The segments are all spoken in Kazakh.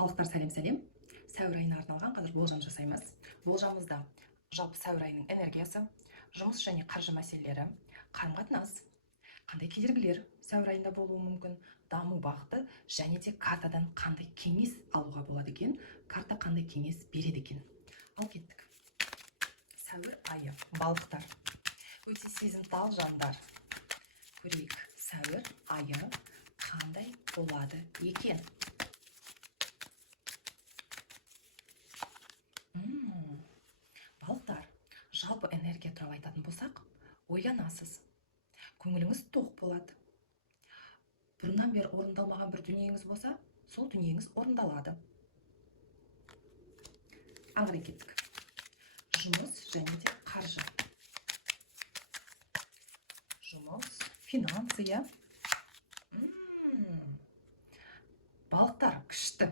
Балықтар сәлем. Сәуір айына арналған қазір болжам жасаймыз. Болжамымызда жалпы сәуір айының энергиясы, жұмыс және қаржы мәселелері, қарым-қатынас, қандай кедергілер сәуір айында болуы мүмкін, даму бағыты және де картадан қандай кеңес алуға болады екен, карта қандай кеңес береді екен. Ал кеттік. Сәуір айы, балықтар. Өте сезімтал жандар. Көрейік, сәуір айы қандай болады екен. Балықтар, жалпы энергия туралы айтатын болсақ, ойланасыз. Көңіліңіз тоқ болады. Бұрыннан бері орындалмаған бір дүниеңіз болса, сол дүниеңіз орындалады. Аңғара кеттік. Жұмыс және де қаржы. Жұмыс, финансы. Балықтар, күшті.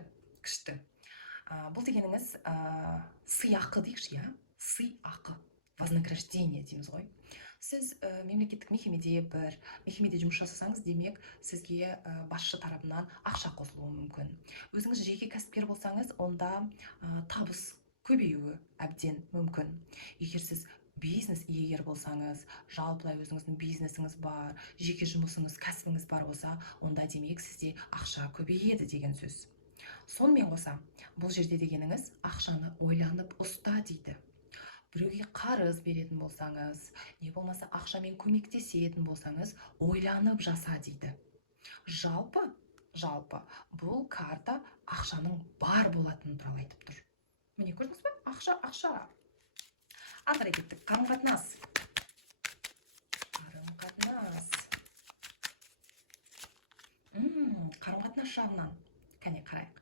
Бұл дегеніңіз сыйақы дейікші, сыйақы, вознаграждение дейміз ғой. Сіз мемлекеттік мекемеде жұмыс жасасаңыз, демек сізге басшы тарапынан ақша қосылуы мүмкін. Өзіңіз жеке кәсіпкер болсаңыз, онда табыс көбеюі әбден мүмкін. Егер сіз бизнес иегер болсаңыз, жалпылай өзіңіздің бизнесіңіз бар, жеке жұмысыңыз, кәсібіңіз бар болса, онда демек сізде ақша көбейеді деген сөз. Сонымен қоса, бұл жерде дегеніңіз ақшаны ойланып ұста дейді. Біреуге қарыз беретін болсаңыз, не болмаса ақшамен көмектесетін болсаңыз, ойланып жаса дейді. Жалпы, бұл карта ақшаның бар болатыны туралы айтып тұр. Міне көрдіңіз бе? Ақша. Аңғара кеттік. Қарым-қатынас. Қарым-қатынас жағынан. Кәне қарайық.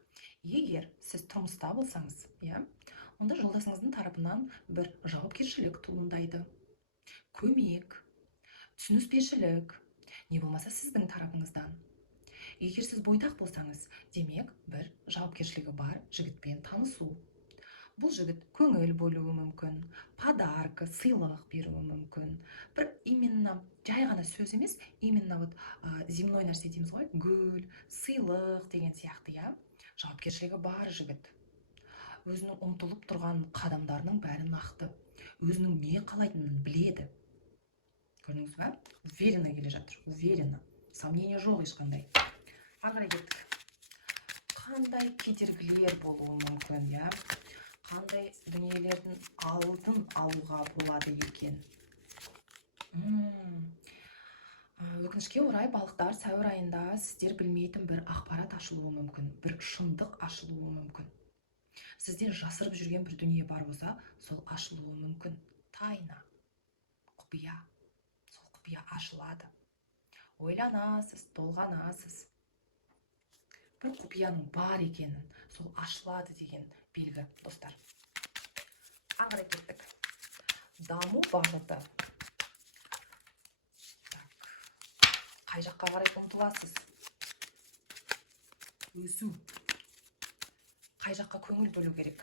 Егер сіз тұрмыста болсаңыз, онда жолдасыңыздың тарапынан бір жауапкершілік туындайды. Көмек, түсініспешілік, не болмаса сіздің тарапыңыздан. Егер сіз бойдақ болсаңыз, демек бір жауапкершілігі бар жігітпен танысу. Бұл жігіт көңіл бөлуі мүмкін, подарка, сыйлық беруі мүмкін. Бір именно жай ғана сөз емес, именно земной нәрсе дейміз ғой, гүл, сыйлық деген сияқты, жауапкершілігі бар жігіт. Өзінің ұмтылып тұрған қадамдарының бәрін нақты, өзінің не қалайтынын біледі. Көрдіңіз бе? Уверенно келе жатыр, уверенно. Сомнение жоқ ешқандай. Аңғара кеттік. Қандай кедергілер болуы мүмкін, қандай дүниелердің алдын алуға болады екен. Өкінішке орай, балықтар, сәуір айында сіздер білмейтін бір ақпарат ашылуы мүмкін, бір шындық ашылуы мүмкін. Сізден жасырып жүрген бір дүние бар болса, сол ашылуы мүмкін. Тайна, құпия, сол құпия ашылады. Ойланасыз, толғанасыз. Бір құпияның бар екенін, сол ашылады деген белгі, достар. Аңғара кеттік. Даму бағыты. Қай жаққа қарай ұмтыласыз? Өсу. Қай жаққа көңіл бөлу керек?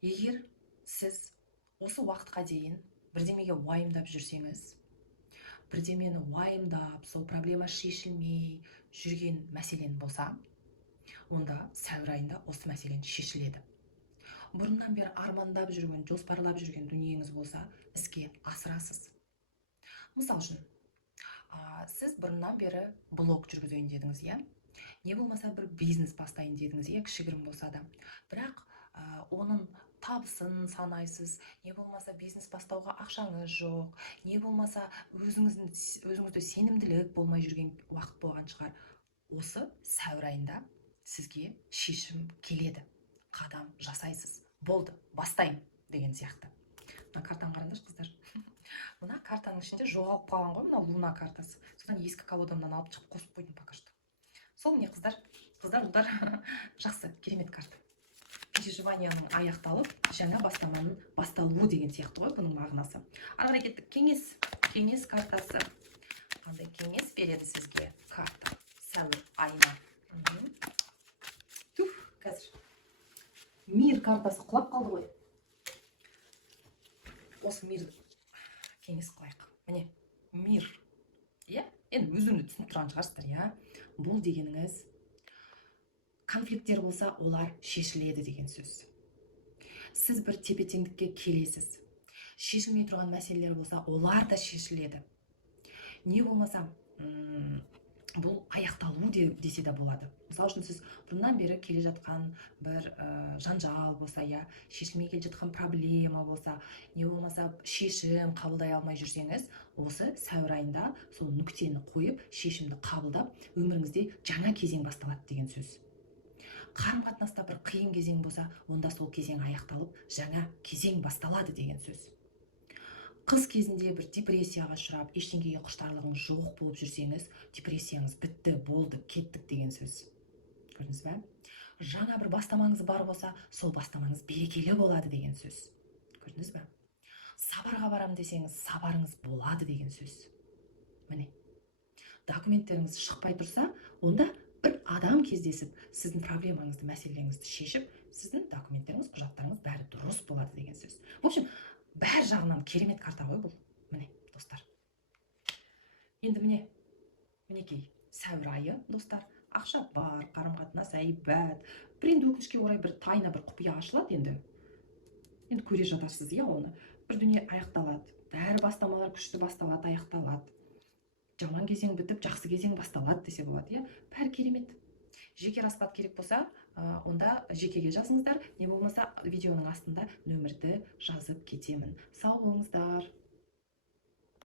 Егер сіз осы уақытқа дейін бірдемеге уайымдап жүрсеңіз, бірдемені уайымдап, сол проблема шешілмей жүрген мәселен болса, онда сәуір айында осы мәселен шешіледі. Бұрыннан бері армандап жүрген, жоспарлап жүрген дүниеңіз болса, іске асырасыз. Мысал үшін, сіз бұрыннан бері блог жүргізейін дедіңіз, не болмаса бір бизнес бастайын дедіңіз, кішігірім болса да. Бірақ оның табысын санайсыз, не болмаса бизнес бастауға ақшаңыз жоқ, не болмаса өзіңізде сенімділік болмай жүрген уақыт болған шығар. Осы сәуір айында сізге шешім келеді. Қадам жасайсыз. Болды, бастайын деген сияқты. Мына картаны қараңдаршы, қыздар. Мына картаның ішінде жоғалып қалған ғой, мына луна картасы. Содан ескі колодамнан алып шығып қосып қойдым пока что. Сол міне қыздар, ұлдар жақсы, керемет карта. Переживанияның аяқталып, жаңа бастаманың басталуы деген сияқты ғой бұның мағынасы. Ары кеттік. Кеңес картасы. Қандай кеңес береді сізге карта сәуір айына? Қазір мир картасы құлап қалды ғой. Осы мирді кеңес қылайық. Міне, мир. Енді өздеріңіз түсініп тұрған шығарсыздар, бұл дегеніңіз конфликттер болса, олар шешіледі деген сөз. Сіз бір тепе-теңдікке келесіз. Шешілмей тұрған мәселелер болса, олар да шешіледі. Не болмаса, бұл аяқталу десе де болады. Мысалы үшін сіз бұрыннан бері келе жатқан бір жанжал болса, шешілмей келе жатқан проблема болса, не болмаса шешім қабылдай алмай жүрсеңіз, осы сәуір айында сол нүктені қойып, шешімді қабылдап, өміріңізде жаңа кезең басталады деген сөз. Қарым-қатынаста бір қиын кезең болса, онда сол кезең аяқталып, жаңа кезең басталады деген сөз. Қыз кезінде бір депрессияға ұшырап, ештеңеге құштарлығыңыз жоқ болып жүрсеңіз, депрессияңыз бітті, болды, кеттік деген сөз. Көрдіңіз бе? Жаңа бір бастамаңыз бар болса, сол бастамаңыз берекелі болады деген сөз. Көрдіңіз бе? Сабарға барам десеңіз, сабарыңыз болады деген сөз. Міне. Документтеріңіз шықпай тұрса, онда бір адам кездесіп, сіздің проблемаңызды, мәселеңізді шешіп, сіздің документтеріңіз, құжаттарыңыз бәрі дұрыс болады деген сөз. В общем, бәр жағынан керемет карта ғой бұл. Міне, достар. Енді мінекей, сәуір айы, достар. Ақша бар, қарым-қатынас әйбәт. Бір енді өкінішке орай бір тайна бір құпия ашылады енді. Енді көре жатарсыз, оны. Бір дүние аяқталады. Бәрі бастамалар күшті басталады, аяқталады. Жаман кезең бітіп, жақсы кезең басталады десе болады, бәрі керемет. Жеке расклад керек болса, онда жекеге жазыңыздар, не болмаса видеоның астында нөмірді жазып кетемін. Сау болыңыздар.